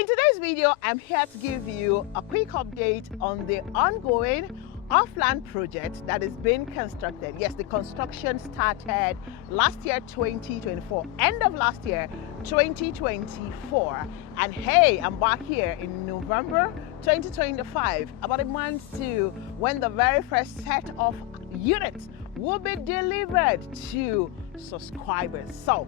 in today's video, I'm here to give you a quick update on the ongoing off-land project that is being constructed. Yes, the construction started last year, 2024, end of last year, 2024. And hey, I'm back here in November 2025, about a month to when the very first set of units will be delivered to subscribers. So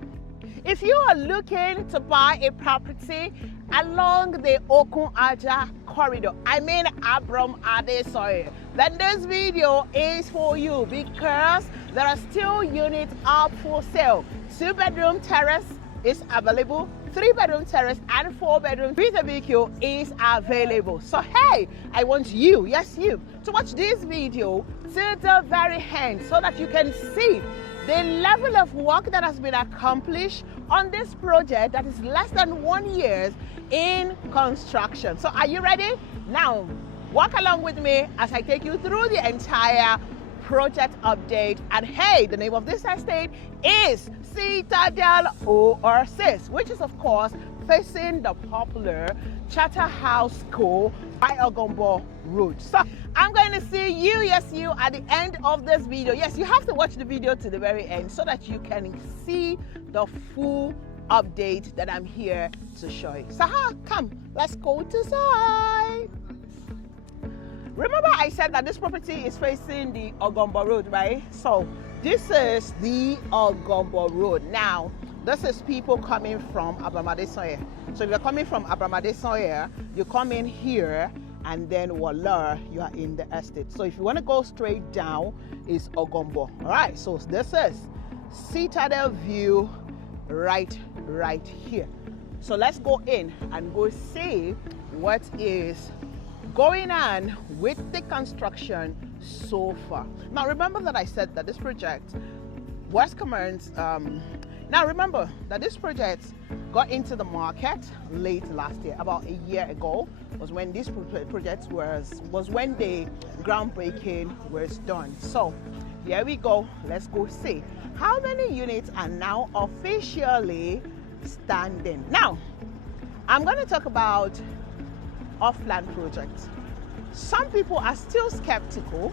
if you are looking to buy a property along the Ajah corridor, I mean Abram Adesanya, then this video is for you because there are still units up for sale. 2-bedroom terrace is available, 3-bedroom terrace and 4-bedroom with a BQ is available. So hey, I want you, yes you, to watch this video to the very end so that you can see the level of work that has been accomplished on this project that is less than 1 year in construction. So are you ready? Now walk along with me as I take you through the entire project update. And hey, the name of this estate is Citadel Oasis, which is of course facing the popular Charterhouse by Ogombo Road. So I'm going to see you, yes you, at the end of this video. Yes, you have to watch the video to the very end so that you can see the full update that I'm here to show you. So come, let's go to side. Remember I said that this property is facing the Ogombo Road, right? So this is the Ogombo Road. Now, this is people coming from Adesanya. So if you're coming from Adesanya, you come in here and then voila, you are in the estate. So if you want to go straight down, it's Ogombo. All right, so this is Citadel view right here. So let's go in and go see what is going on with the construction so far. Now remember that I said that this project was commenced now remember that this project got into the market late last year, about a year ago was when this project was when the groundbreaking was done. So here we go, let's go see how many units are now officially standing. Now I'm going to talk about off-land projects. Some people are still skeptical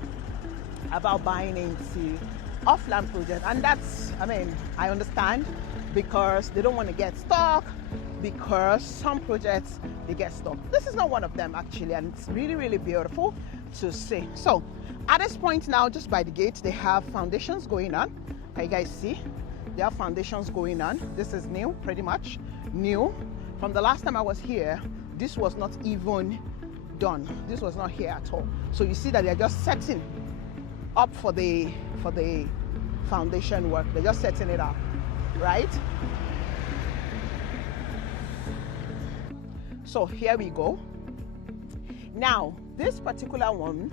about buying into off-land projects, and that's, I mean, I understand, because they don't want to get stuck, because some projects they get stuck. This is not one of them actually, and it's really beautiful to see. So at this point now, just by the gate, they have foundations going on. Can you guys see? They have foundations going on. This is new, pretty much new. From the last time I was here, this was not even done. This was not here at all. So you see that they're just setting up for the foundation work. They're just setting it up, right? So here we go. Now this particular one,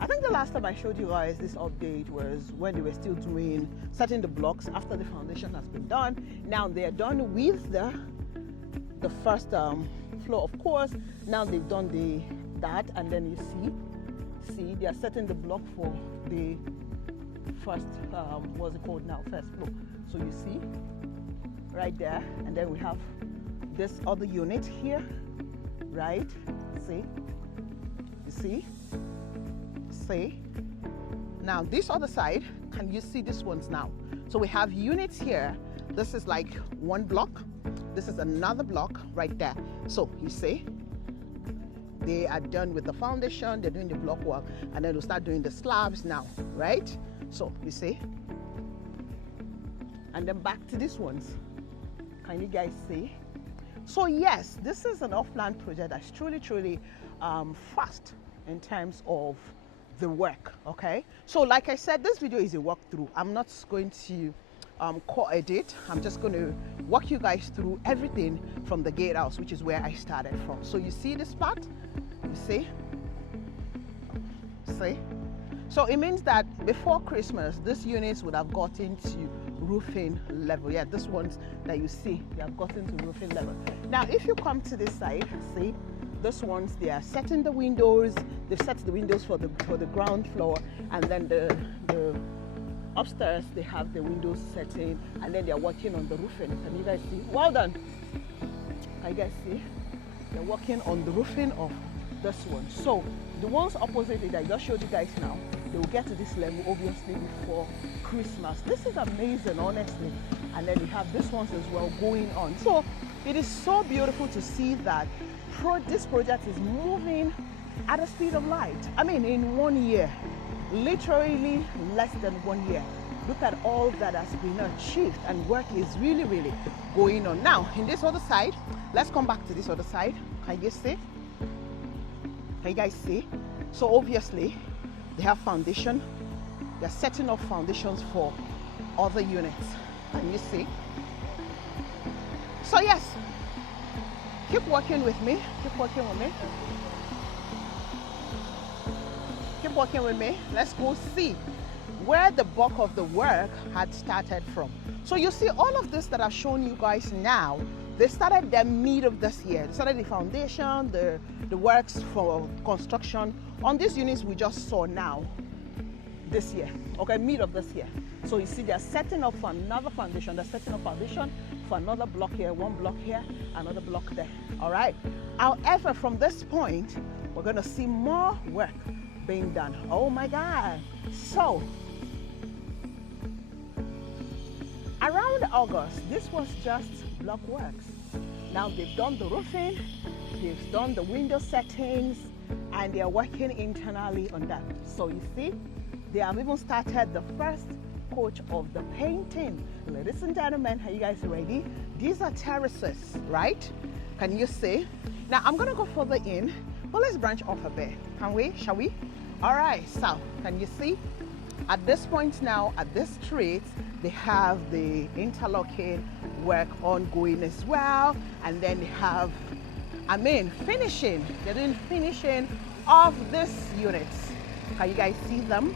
I think the last time I showed you guys this update was when they were still setting the blocks after the foundation has been done. Now they're done with the first floor, of course. Now they've done that, and then you see they are setting the block for the first what's it called now, first floor. So you see right there, and then we have this other unit here, right? See. Now this other side, can you see these ones now? So we have units here. This is like one block, this is another block right there. So you see they are done with the foundation, they're doing the block work, and then we'll start doing the slabs now, right? So you see, and then back to these ones. Can you guys see? So yes, this is an off-land project that's truly fast in terms of the work. Okay, so like I said, this video is a walkthrough. I'm not going to co-edit. I'm just going to walk you guys through everything from the gatehouse, which is where I started from. So you see this part, you see, so it means that before Christmas these units would have gotten to roofing level. Yeah, these ones that you see, they have gotten to roofing level. Now if you come to this side, see these ones, they are setting the windows. They've set the windows for the ground floor, and then the upstairs they have the windows setting, and then they're working on the roofing. Can you guys see? Well done. Can you guys see? they're working on the roofing of this one. So the ones opposite it, I just showed you guys now, they will get to this level obviously before Christmas. This is amazing, honestly. And then you have this ones as well going on. So it is so beautiful to see that this project is moving at the speed of light. I mean, in 1 year, literally less than 1 year. Look at all that has been achieved, and work is really, really going on. Now, in this other side, let's come back to this other side. Can you see? Can you guys see? So obviously, they have foundation. They're setting up foundations for other units. Can you see? So yes, keep working with me. Keep working with me. Keep working with me. Let's go see where the bulk of the work had started from. So you see all of this that I've shown you guys now, they started the mid of this year. They started the foundation, the works for construction on these units we just saw now this year, okay, mid of this year. So you see they're setting up for another foundation, they're setting up foundation for another block here, one block here, another block there, all right? However, from this point, we're gonna see more work being done. Oh my God. So around August, this was just block works. Now they've done the roofing, they've done the window settings, and they are working internally on that. So you see, they have even started the first coat of the painting. Ladies and gentlemen, are you guys ready? These are terraces, right? Can you see? Now I'm gonna go further in, but let's branch off a bit. Can we? Shall we? All right, so can you see? At this point now, at this street, they have the interlocking work ongoing as well. And then they have, finishing. They're doing finishing of this units. Can you guys see them?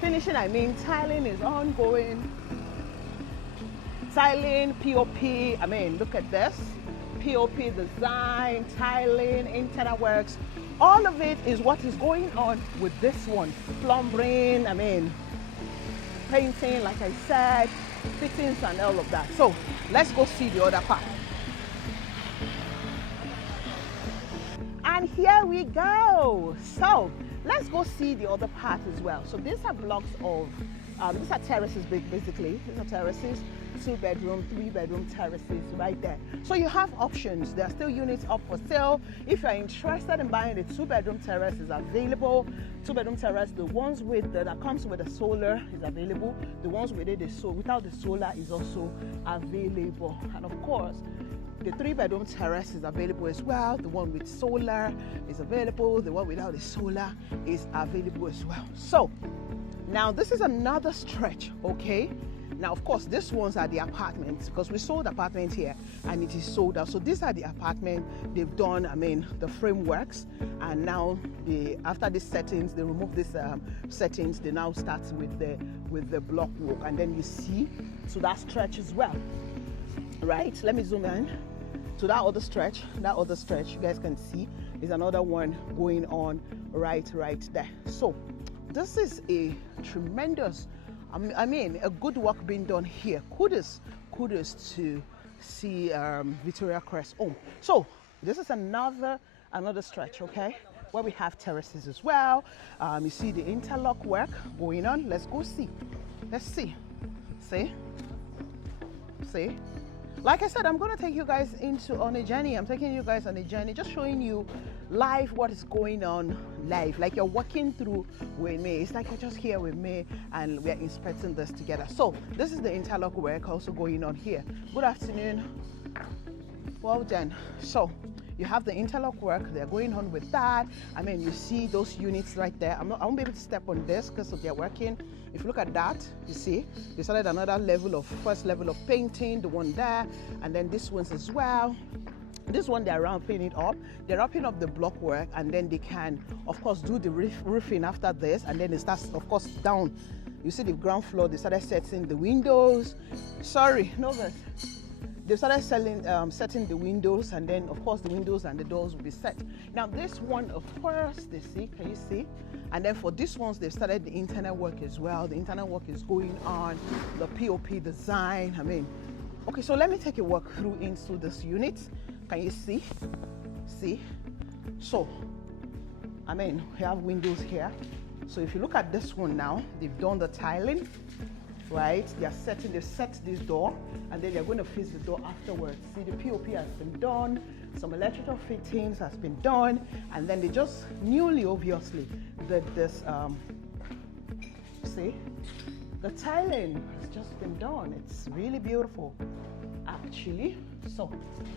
Finishing, tiling is ongoing. Tiling, POP, look at this. POP design, tiling, internal works. All of it is what is going on with this one. Plumbing, painting, like I said, fittings and all of that. So let's go see the other part. And here we go. So let's go see the other part as well. So these are blocks of, these are terraces basically. These are terraces, 2-bedroom, 3-bedroom terraces right there. So you have options. There are still units up for sale. If you're interested in buying the 2-bedroom terrace, is available. 2-bedroom terrace, the ones with that comes with the solar is available. The ones with it without the solar is also available. And of course, the 3-bedroom terrace is available as well. The one with solar is available. The one without the solar is available as well. So now this is another stretch, okay? Now, of course, these ones are the apartments because we sold apartment here and it is sold out. So these are the apartment. They've done, the frameworks, and now after these settings, they remove these settings. They now start with the block work, and then you see so that stretch as well, right? Let me zoom in to that other stretch. That other stretch, you guys can see, is another one going on right there. So this is a tremendous. A good work being done here. Kudos to see Victoria Crest home. So this is another stretch, okay, where we have terraces as well. You see the interlock work going on. Let's go see. Let's see. See. Like I said, I'm going to take you guys on a journey. I'm taking you guys on a journey, just showing you live what is going on live, like you're walking through with me. It's like you're just here with me and we're inspecting this together. So this is the interlock work also going on here. Good afternoon. Well done. So you have the interlock work, they're going on with that. You see those units right there. I won't be able to step on this because they're working. If you look at that, you see they started another first level of painting, the one there, and then this one's as well. This one, they're wrapping it up. They're wrapping up the block work, and then they can, of course, do the roofing after this, and then it starts, of course, down. You see the ground floor, they started setting the windows. They started setting the windows, and then, of course, the windows and the doors will be set. Now, this one, of course, can you see? And then for these ones, they've started the internal work as well. The internal work is going on, the POP design. Okay, so let me take a walk through into this unit. Can you see? See? So, I mean, we have windows here. So if you look at this one now, they've done the tiling, right? They've set this door, and then they're going to face the door afterwards. See, the POP has been done, some electrical fittings has been done, and then they just newly, obviously, did this, see? The tiling has just been done. It's really beautiful, actually. So,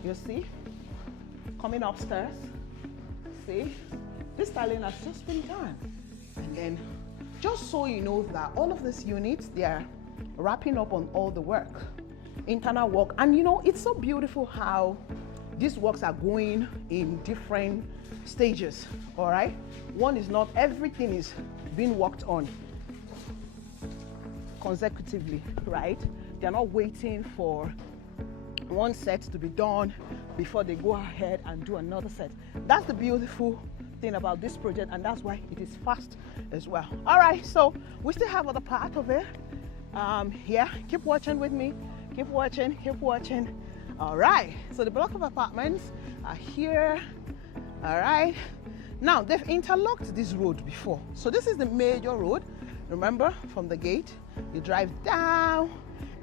you see, coming upstairs, see, this tiling has just been done. And then, just so you know that all of these units, they are wrapping up on all the work, internal work. And you know, it's so beautiful how these works are going in different stages, all right? One is not, everything is being worked on consecutively, right? They're not waiting for one set to be done before they go ahead and do another set. That's the beautiful thing about this project, and that's why it is fast as well. All right, so we still have other part of it. Yeah, keep watching with me. Keep watching. All right, so the block of apartments are here. All right, now they've interlocked this road before. So this is the major road. Remember, from the gate, you drive down.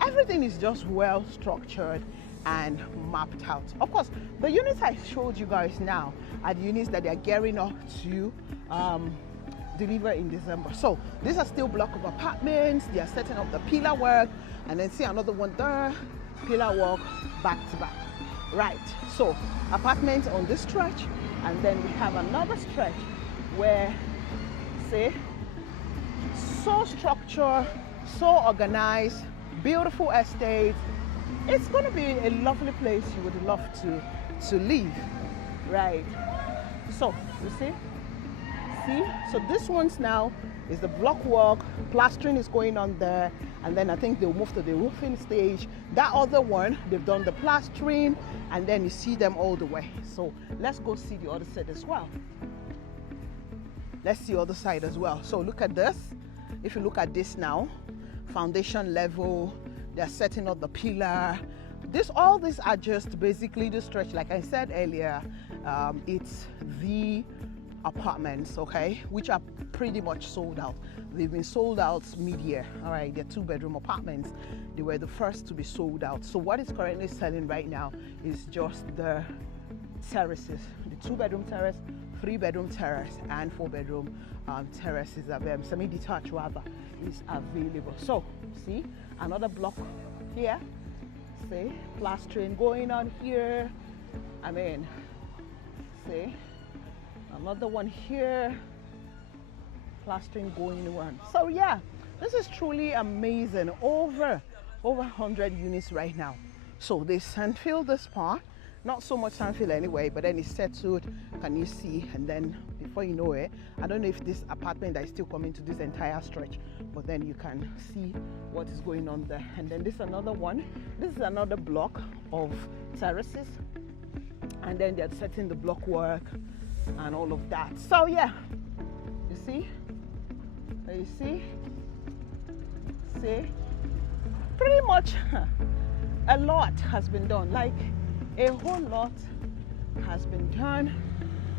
Everything is just well structured and mapped out. Of course, the units I showed you guys now are the units that they're gearing up to deliver in December. So these are still block of apartments. They are setting up the pillar work, and then see another one there, pillar work back to back. Right, so apartments on this stretch, and then we have another stretch where, say, so structured, so organized, beautiful estate. It's going to be a lovely place you would love to live, right? So you see, so this one's now is the block work, plastering is going on there, and then I think they'll move to the roofing stage. That other one, they've done the plastering, and then you see them all the way. So let's go see the other side as well. Let's see the other side as well. So look at this. If you look at this now, foundation level, they're setting up the pillar. All these are just basically the stretch. Like I said earlier, it's the apartments, okay, which are pretty much sold out. They've been sold out mid-year. All right, they're 2-bedroom apartments. They were the first to be sold out. So what is currently selling right now is just the terraces, the 2-bedroom terrace, 3-bedroom terrace, and 4-bedroom terraces, semi-detached rather, is available. So see, another block here, see, plastering going on here. I mean, see, another one here, plastering going on. So yeah, this is truly amazing. Over 100 units right now. So they sandfill this part, not so much sandfill anyway, but then it's settled. Can you see? And then before you know it, I don't know if this apartment that is still coming to this entire stretch, but then you can see what is going on there. And then this is another one. This is another block of terraces, and then they're setting the block work and all of that. So yeah, you see, pretty much a lot has been done. Like a whole lot has been done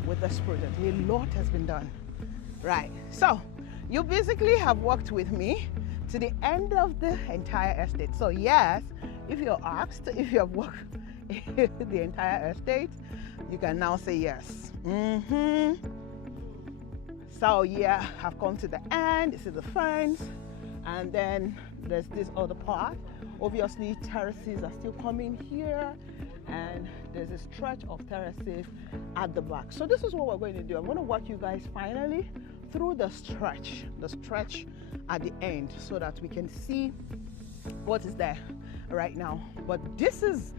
with this project. A lot has been done, right? So you basically have worked with me to the end of the entire estate. So yes, if you're asked if you have worked the entire estate, you can now say yes. So yeah, I've come to the end. This is the fence, and then there's this other part. Obviously, terraces are still coming here, and there's a stretch of terraces at the back. So this is what we're going to do. I'm going to walk you guys finally through the stretch at the end, so that we can see what is there right now. But this is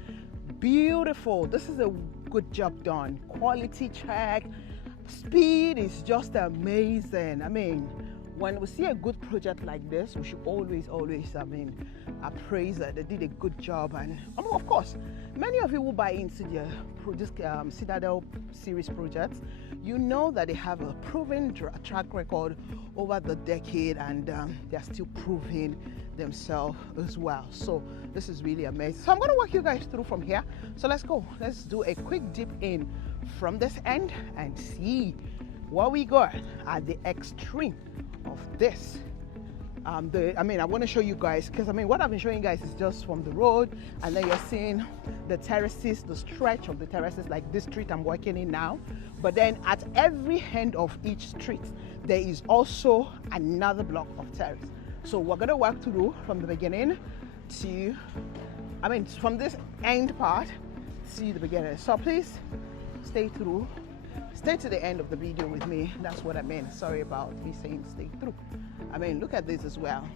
beautiful. This is a good job done. Quality check. Speed is just amazing. I mean, when we see a good project like this, we should always, I mean, appraise it. They did a good job, and of course, Many of you who buy into this Citadel series projects, you know that they have a proven track record over the decade, and they're still proving themselves as well. So this is really amazing. So I'm going to walk you guys through from here. So let's go. Let's do a quick dip in from this end and see what we got at the extreme of this. I want to show you guys, because what I've been showing you guys is just from the road, and then you're seeing the terraces, the stretch of the terraces, like this street I'm working in now. But then at every end of each street, there is also another block of terrace. So we're going to walk through from the beginning to, from this end part to the beginning. So please stay through. Stay to the end of the video with me. That's what I meant. Sorry about me saying stay through. Look at this as well.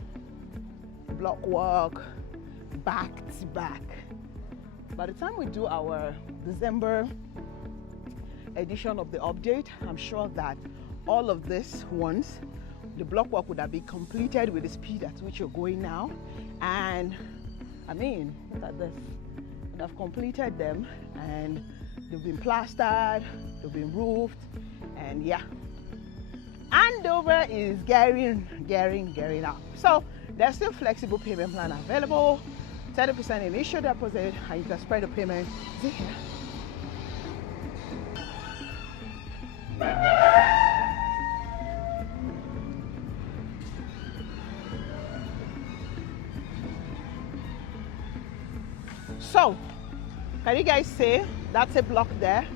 Block work, back to back. By the time we do our December edition of the update, I'm sure that all of this ones, the block work would have been completed with the speed at which you're going now. And look at this. Would have completed them, and they've been plastered, they've been roofed, and yeah. Andover is gearing up. So there's still flexible payment plan available, 30% initial deposit, and you can spread the payment. See here. So can you guys see that's a block there?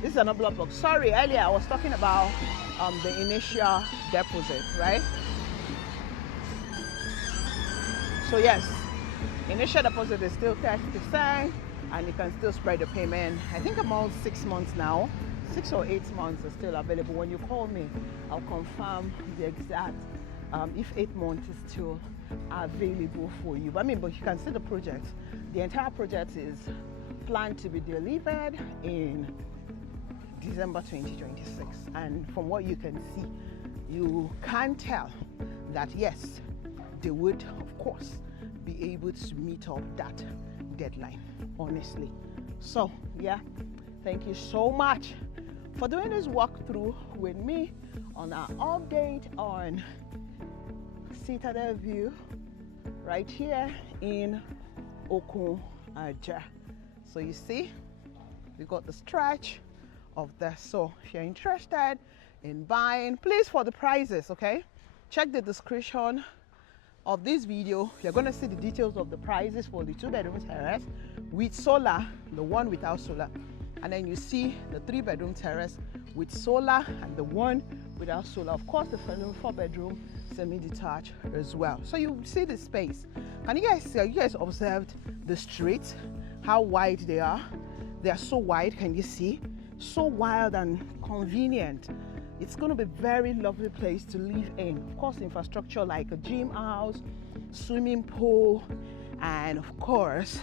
This is another block. Sorry, earlier I was talking about the initial deposit, right? So yes, initial deposit is still 30%, and you can still spread the payment. I think about 6 months now, 6 or 8 months is still available. When you call me, I'll confirm the exact if 8 months is still available for you. But you can see the project. The entire project is planned to be delivered in December 2026, and from what you can see, you can tell that yes, they would of course be able to meet up that deadline, honestly. So yeah, thank you so much for doing this walkthrough with me on our update on Citadel View right here in Ajah. So you see, we got the stretch of this. So if you're interested in buying, please, for the prices, okay, check the description of this video. You're going to see the details of the prices for the 2-bedroom terrace with solar, the one without solar, and then you see the 3-bedroom terrace with solar and the one without solar. Of course, the 4-bedroom semi-detached as well. So you see the space. And you guys observed the streets, how wide they are. They are so wide. Can you see? So wild and convenient. It's going to be a very lovely place to live in. Of course, infrastructure like a gym house, swimming pool, and of course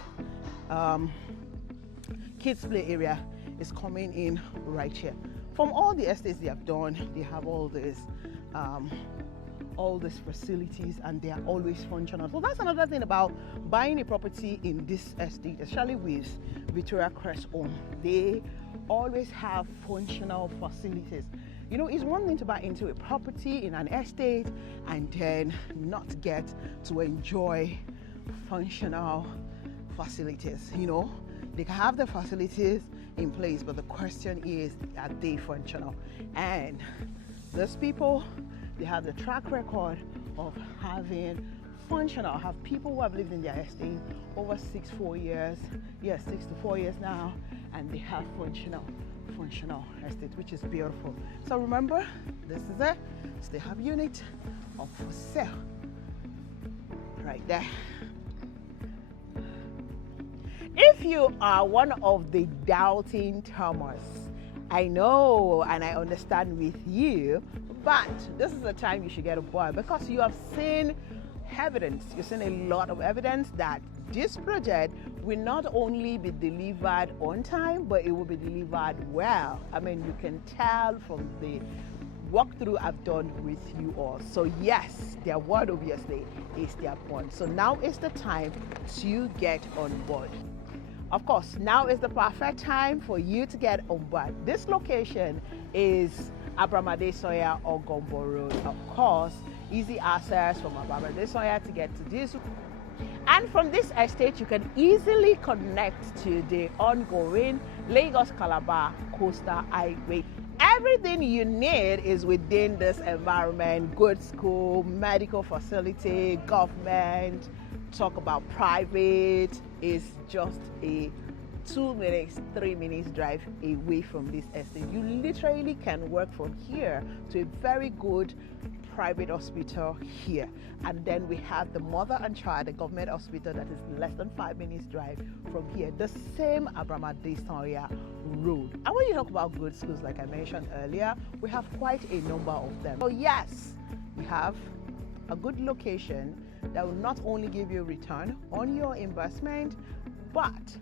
kids play area is coming in right here. From all the estates they have done, they have all these facilities, and they are always functional. So that's another thing about buying a property in this estate, especially with Victoria Crest Home. They always have functional facilities. It's one thing to buy into a property in an estate and then not get to enjoy functional facilities. They can have the facilities in place, but the question is, are they functional? And those people, they have the track record of having functional. I have people who have lived in their estate over 6 to 4 years now, and they have functional estate, which is beautiful. So remember, this is it. So they have unit of for sale right there. If you are one of the doubting Thomas, I know and I understand with you, but this is the time you should get aboard, because you have seen evidence. You've seen a lot of evidence that this project will not only be delivered on time, but it will be delivered well. You can tell from the walkthrough I've done with you all. So yes, their word obviously is their bond. So now is the time to get on board. Of course, now is the perfect time for you to get on board. This location is Adesanya Ogombo Road. Of course, easy access from Adesanya to get to this. And from this estate, you can easily connect to the ongoing Lagos-Calabar Coastal Highway. Everything you need is within this environment: good school, medical facility, government. Talk about private, is just a 2 minutes, 3 minutes drive away from this estate. You literally can work from here to a very good private hospital here. And then we have the mother and child, the government hospital, that is less than 5 minutes drive from here. The same Adesanya Road. And when you talk about good schools, like I mentioned earlier, we have quite a number of them. So yes, we have a good location that will not only give you a return on your investment, but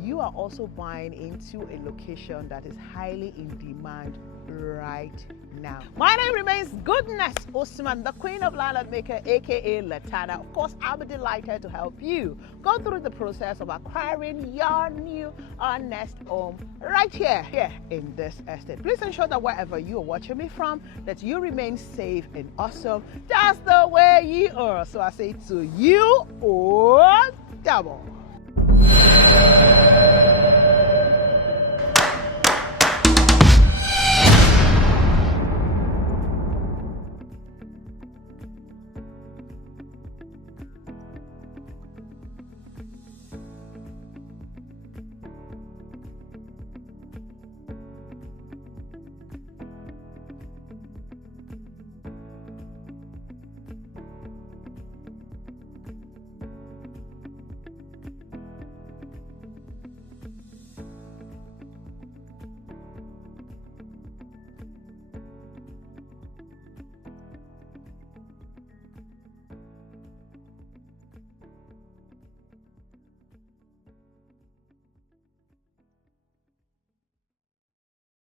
you are also buying into a location that is highly in demand right now. My name remains Goodness Osman, the Queen of Landlord Maker, aka Latana. Of course, I'll be delighted to help you go through the process of acquiring your new or next home right here in this estate. Please ensure that wherever you are watching me from, that you remain safe and awesome, just the way you are. So I say to you, or double.